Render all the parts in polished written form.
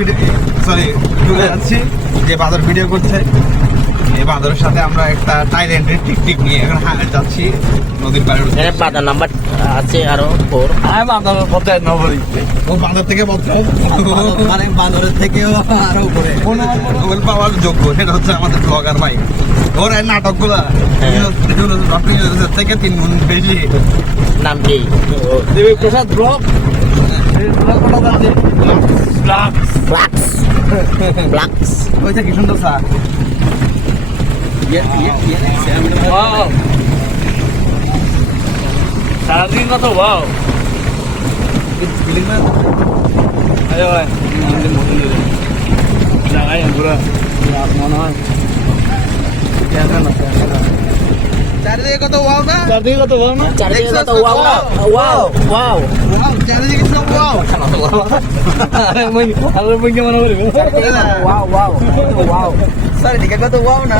Video sorry চলে যাচ্ছি যে বাদর ভিডিও করছে। এই বাদরের সাথে আমরা একটা থাইল্যান্ডের টিকটিক নিয়ে এখন যাচ্ছি নদীর পাড়ে। বাজার নাম্বার আছে আরো 4। বাদরের পথে নবরী ও বাদর থেকে মানে বাদরের থেকেও আরো উপরে পাওয়ার যোগ্য। সেটা হচ্ছে আমাদের ব্লগার ভাই। ওর এই নাটকগুলা থেকে 3 গুণ বেশি। নাম কি? প্রসাদ ব্লগ। ব্লাক্স ওইটা কি সুন্দর স্যার। সারাদিন কত ওয়াও আরে ভাই জায়গায় পুরো মনে হয় চারিদিকে কত ওয়াও না, চারদিকে কত ওয়াও না, চারিদিকে কত ওয়াও না, ওয়াও ওয়াও ওয়াও চারিদিকে সব ওয়াও। আরে মই মনে করি ওয়াও ওয়াও ওয়াও চারিদিকে কত ওয়াও না।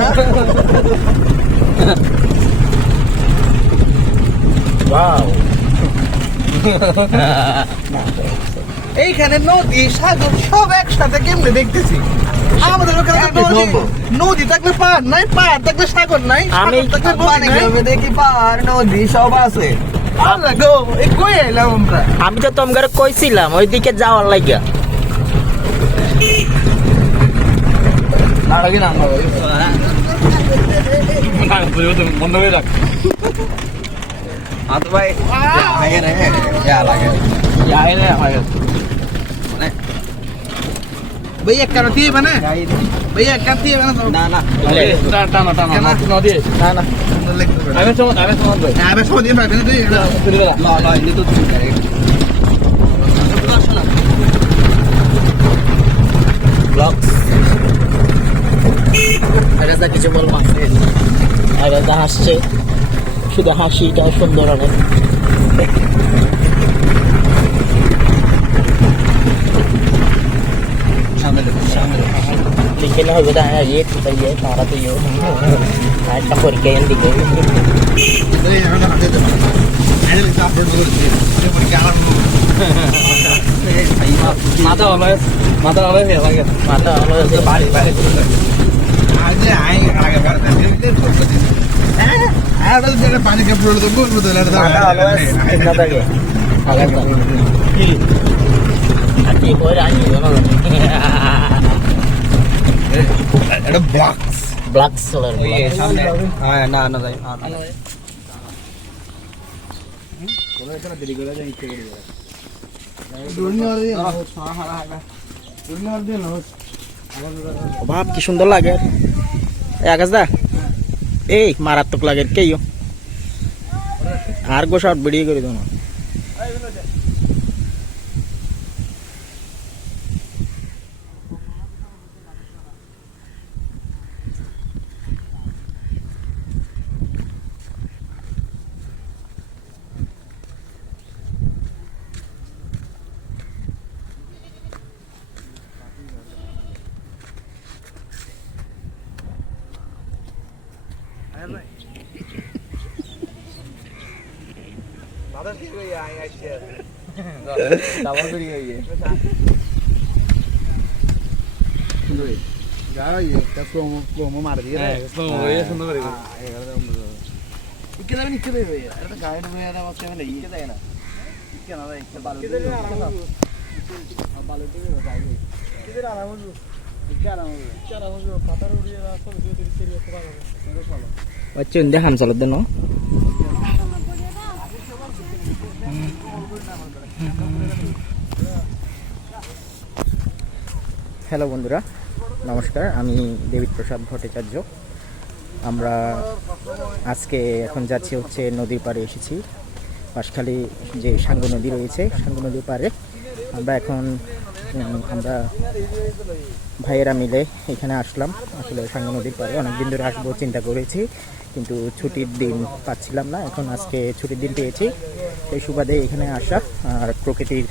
ওয়াও এইখানে নদী সাগর সব একসাথে কেমনে দেখতেছি। আমাদের ওখানে নদী থাকলে পাহাড় নাই, পাহাড় থাকলে সাগর নাই, আমি- সাগর থাকলে নদী নাই। দেখি পাহাড় নদী সব আছে। আমরা গো এই কই এলাম আমরা। আমি তো তোমাকে কইছিলাম ওইদিকে যাওয়ার লাগিয়া। আগে না আমরা বন্ধ করে রাখ হাত ভাই লাগে রে লাগে যাই না হয় भैया करती है बना भैया करती है बना ना ना টানা টানা নদী ना ना আমি সময় ভাই अबे सो दिन भाई ना তুই ला ला ये तो ठीक है ব্লগস এটা কিছু বলবো আর এটা হাসছে, শুধু হাসিটা সুন্দর অনেক। Bikin na huwag na yet, tayo para tayo. Kahit kapur kayo hindi ko. इधर ये ना दे दे ऐसे लिखा अपलोड कर दे ये पर क्या মাথা ভালো হয়ে লাগে Mata ano sa बारी बारी आज आएंगे आगे कर दे आडल जगह पानी के अपलोड तो बोल बोल लड़ता mata ano tingnan tayo. Agad na. At ibo rin yun ano. এটা ব্লকস Black solar. ये सामने हां ना ना भाई কোনো একটা দেরি করে যাই ইচ্ছে করে দুনিয়া রে দুনিয়ার দিন বাপ কি সুন্দর লাগে। আকাশ দা এই মারাত্মক লাগে কেউ আর গো শর্ট ভিডিও করে দাও না। दादा ठीक है आई आई शेयर ডাবল করে গিয়ে गाड़ा ये का प्रोमो मार दिया হ্যাঁ ये सुंदर করে किधर नीचे दे भैया अरे गाइड में यार बस में नहीं किधर है ना क्या ना भाई बालू किधर आ रहा हूं बालू किधर आ रहा हूं किधर आ रहा हूं क्या रहा हूं पत्थर उड़िए रास्ता में तेरी तेरी को मेरे साला Wacce দেখান চলো দেন। হ্যালো বন্ধুরা, নমস্কার। আমি দেবিত প্রসাদ ভট্টাচার্য। আমরা আজকে এখন যাচ্ছি হচ্ছে নদীর পাড়ে এসেছি। পাশখালি যে সাঙ্গু নদী রয়েছে, সাঙ্গু নদীর পাড়ে আমরা এখন আমরা ভাইয়েরা মিলে এখানে আসলাম। আসলে সাঙ্গু নদীর পাড়ে অনেকদিন ধরে আসবো চিন্তা করেছি, কিন্তু ছুটির দিন পাচ্ছিলাম না। এখন আজকে ছুটির দিন পেয়েছি, এই সুবাদে এখানে আসা আর প্রকৃতির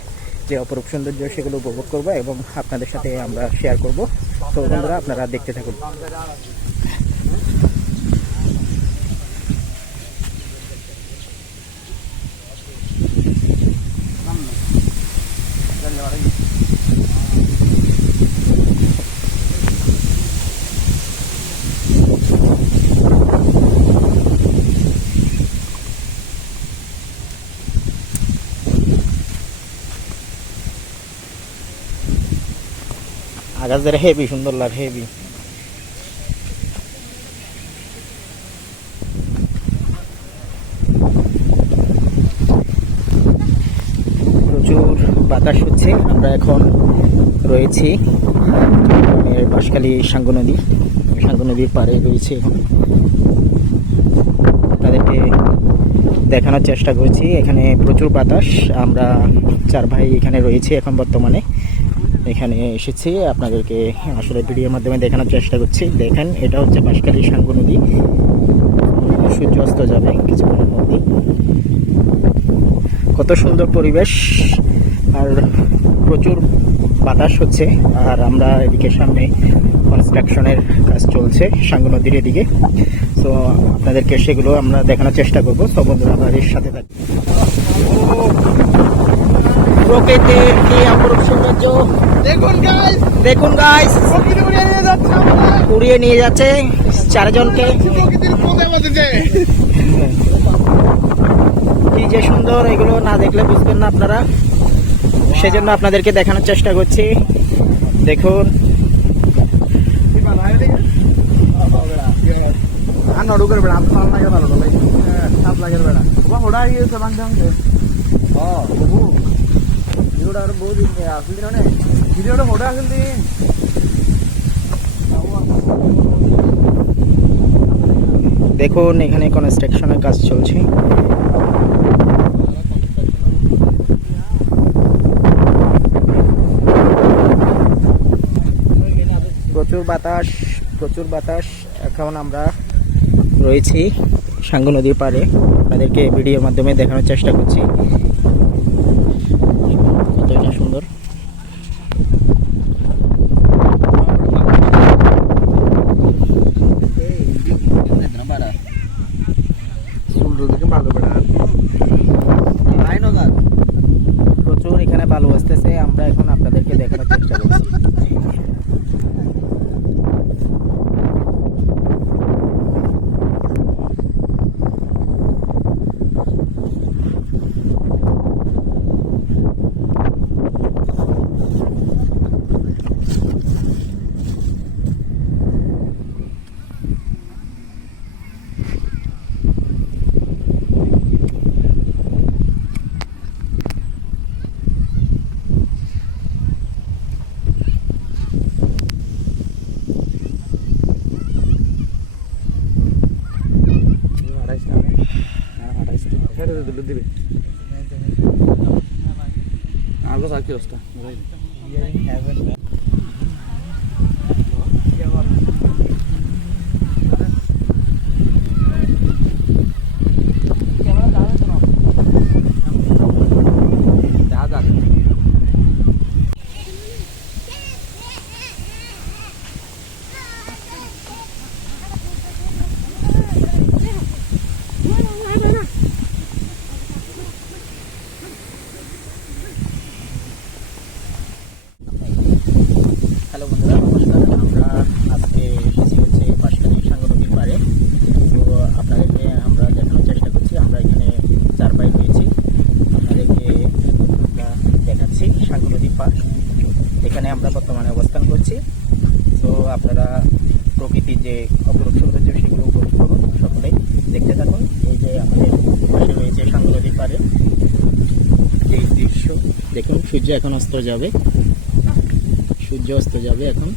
যে অপরূপ সৌন্দর্য সেগুলো উপভোগ করবো এবং আপনাদের সাথে আমরা শেয়ার করব। তো বন্ধুরা আপনারা দেখতে থাকুন। আকাশদের হেভি সুন্দর লাগে, হেভি। প্রচুর বাতাস হচ্ছে। আমরা এখন রয়েছি বাঁশখালী সাঙ্গু নদী, সাঙ্গু নদীর পাড়ে রয়েছে। এখন তাদেরকে দেখানোর চেষ্টা করছি, এখানে প্রচুর বাতাস। আমরা 4 ভাই এখানে রয়েছি এখন বর্তমানে, এখানে এসেছি আপনাদেরকে আসলে ভিডিওর মাধ্যমে দেখানোর চেষ্টা করছি। দেখেন, এটা হচ্ছে বাঁশখালী সাঙ্গু নদী। সূর্য অস্ত যাবে কিছুক্ষণের মধ্যে। কত সুন্দর পরিবেশ, আর প্রচুর বাতাস হচ্ছে। আর আমরা এদিকে সামনে কনস্ট্রাকশনের কাজ চলছে সাঙ্গু নদীর এদিকে, তো আপনাদেরকে সেগুলো আমরা দেখানোর চেষ্টা করবো। সব বন্ধুরা আমাদের সাথে থাকবে। প্রকৃতির কি অপরূপ সৌন্দর্য দেখুন গাইস, দেখুন গাইস, প্রকৃতি উড়িয়ে নিয়ে যাচ্ছে আমাদের। উড়িয়ে নিয়ে যাচ্ছে 4 জনকে। প্রকৃতির কোথায় বসেছে? কি যে সুন্দর, এগুলো না দেখলে বুঝবেন না আপনারা, সেজন্য আপনাদেরকে দেখানোর চেষ্টা করছি। দেখুন, আর নড়ুকের বেড়া আপনার লাগে ভালো লাগে, সাপ লাগের বেড়া বাবা হোড়া গিয়েছে বাংলা বাবু ভিডিওটা আর বহু দিন আসল দিন অনেক ভিডিওটা হোড়া আসল দিন। দেখুন এখানে কনস্ট্রাকশনের কাজ চলছে। প্রচুর বাতাস, প্রচুর বাতাস। এখন আমরা রয়েছি সাঙ্গু নদীর পাড়ে, আপনাদেরকে ভিডিওর মাধ্যমে দেখানোর চেষ্টা করছি। কতটা সুন্দর। প্রচুর এখানে বালু আসতেছে, আমরা এখন আপনাদেরকে দেখানোর চেষ্টা করছি। algo aquí está. হ্যালো বন্ধুরা, নমস্কার। আমরা আজকে এসেছি হচ্ছে বাঁশখালী সাঙ্গু নদীর পাড়ে। তো আপনাদেরকে আমরা দেখানোর চেষ্টা করছি। আমরা এখানে 4 ভাই রয়েছি, আপনাদেরকে আমরা দেখাচ্ছি সাঙ্গু নদীর পাড়। এখানে আমরা বর্তমানে অবস্থান করছি। তো আপনারা প্রকৃতির যে অপরূপ সৌন্দর্য সেগুলো উপভোগ করুন, সকলেই দেখতে থাকুন। এই যে আমাদের পাশে রয়েছে সাঙ্গু নদীর পাড়ে এই দৃশ্য দেখুন। সূর্য এখন অস্ত যাবে, সূর্য অস্ত যাবে এখন।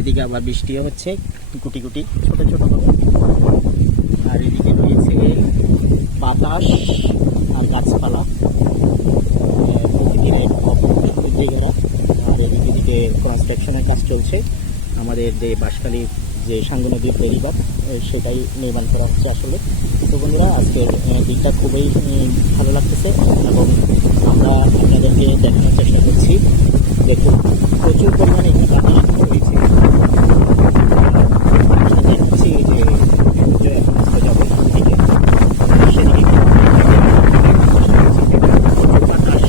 এদিকে আবার বৃষ্টিও হচ্ছে গুটি গুটি ছোট ছোট করে। আর এদিকে রয়েছে বাতাস আর গাছপালা, প্রকৃতির জায়গারা। আর এদিকে কনস্ট্রাকশনের কাজ চলছে। আমাদের যে বাঁশখালীর যে সাঙ্গু নদীর ফেরিঘাট সেটাই নির্মাণ করা হচ্ছে আসলে। তো বন্ধুরা, আজকের দিনটা খুবই ভালো লাগতেছে এবং আমরা আপনাদেরকে দেখানোর চেষ্টা করছি। দেখুন, প্রচুর পরিমাণে বাতাস রয়েছে। দেখছি যে সূর্য এখন অস্ত যাবে দিকে, সেদিকে প্রচুর বাতাস,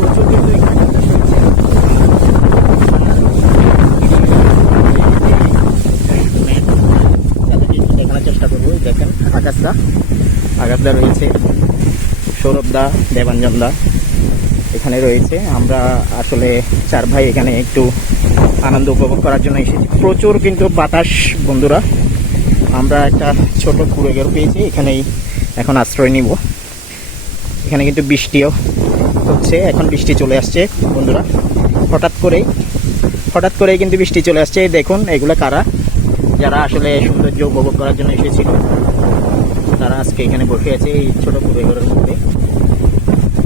প্রচুর কিন্তু এখানে বাতাস হচ্ছে। দেখানোর চেষ্টা করবো। দেখেন আকাশদা রয়েছে, সৌরভ দা, দেবাঞ্জন দা এখানে রয়েছে। আমরা আসলে 4 ভাই এখানে একটু আনন্দ উপভোগ করার জন্য এসেছি। প্রচুর কিন্তু বাতাস বন্ধুরা। আমরা একটা ছোট কুড়েঘর পেয়েছি, এখানেই এখন আশ্রয় নিব। এখানে কিন্তু বৃষ্টিও হচ্ছে, এখন বৃষ্টি চলে আসছে বন্ধুরা। হঠাৎ করেই কিন্তু বৃষ্টি চলে আসছে। দেখুন এগুলো কারা, যারা আসলে সৌন্দর্য উপভোগ করার জন্য এসেছিল, তারা আজকে এখানে বসে আছে এই ছোট কুড়েঘরের মধ্যে।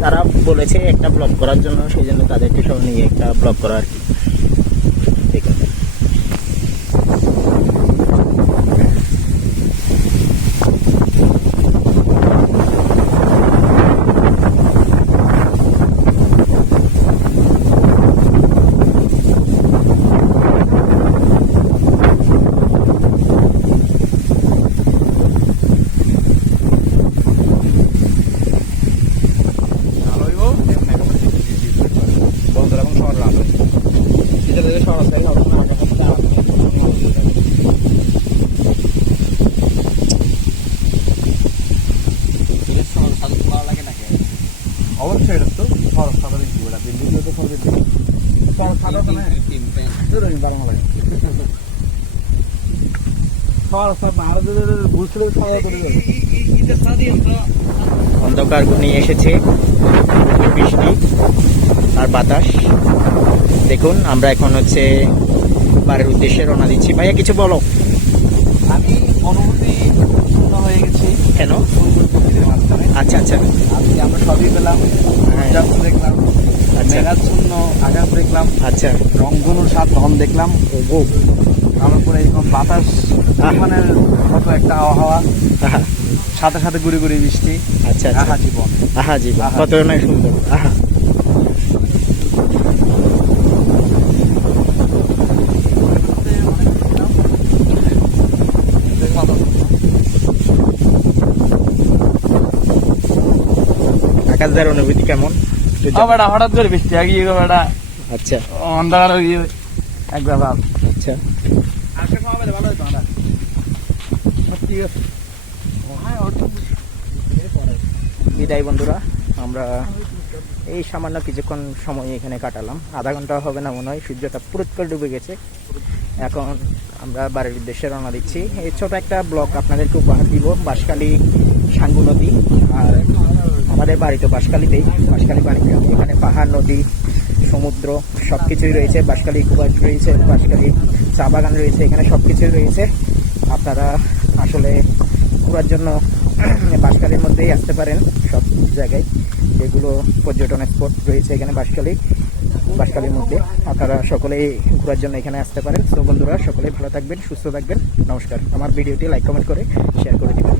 তারা বলেছে একটা ব্লগ করার জন্য, সেই জন্য তাদেরকে সব নিয়ে একটা ব্লগ করা আর কি। ঠিক আছে। বন্ধুরা এবং শহরের আলো এটা থেকে শহর আছে অবশ্যই এটা তো শহর সাদা দিচ্ছি ওটা দিল্লি তো শহর দিচ্ছি শহর সাদা তো না বারো লাগে শহর সাদা আরো বুঝলে শহর করে যাবে অন্ধকার ঘনিয়ে এসেছে, বৃষ্টি আর বাতাস। দেখুন আমরা এখন হচ্ছে বাড়ির উদ্দেশ্যে রওনা দিচ্ছি। ভাইয়া কিছু বলো। আমি অনুভূতি শূন্য হয়ে গেছি। কেন? প্রকৃতির মাঝখানে আচ্ছা আচ্ছা আজকে আমরা সবই পেলাম। হ্যাঁ। সূর্যাস্ত দেখলাম, আচ্ছা মেঘাচ্ছন্ন আকাশ দেখলাম, আচ্ছা রংধনুর সাত ধন দেখলাম। আমার পরে এরকম বাতাস তুফানের মতো একটা আবহাওয়া, আহা সাথে সাথে গুড়ি গুড়ি বৃষ্টি। আচ্ছা আহা আচ্ছা জীবন। আহা জীবন আহা। কত না সুন্দর। আহা আকাশদার অনুভূতি কেমন? বেটা হঠাৎ করে বৃষ্টি আগিয়ে গো বেটা, আচ্ছা অন্ধকার হয়ে এক ব্যাপার। আচ্ছা আজকে খাওয়া ভালো হতো আমরা। ঠিক আছে বিদায় বন্ধুরা। আমরা এই সামান্য কিছুক্ষণ সময় এখানে কাটালাম, আধা ঘন্টা হবে না মনে হয়। সূর্যটা পুরো করে ডুবে গেছে। এখন আমরা বাড়ির উদ্দেশ্যে রওনা দিচ্ছি। এই ছোট একটা ব্লগ আপনাদেরকে উপহার দিব। বাঁশখালী সাঙ্গু নদী, আর আমাদের বাড়ি তো বাঁশখালীতেই, বাঁশখালী বাণিজ্য। এখানে পাহাড়, নদী, সমুদ্র সব কিছুই রয়েছে। বাঁশখালী কুয়ার রয়েছে, বাঁশখালী চা বাগান রয়েছে, এখানে সব কিছুই রয়েছে। আপনারা আসলে ঘোরার জন্য বাঁশখালীর মধ্যেই আসতে পারেন। সব জায়গায় যেগুলো পর্যটন স্পট রয়েছে এখানে বাঁশখালীর মধ্যে, আপনারা সকলেই ঘোরার জন্য এখানে আসতে পারেন। তো বন্ধুরা সকলেই ভালো থাকবেন, সুস্থ থাকবেন। নমস্কার। আমার ভিডিওটি লাইক কমেন্ট করে শেয়ার করে দিবেন।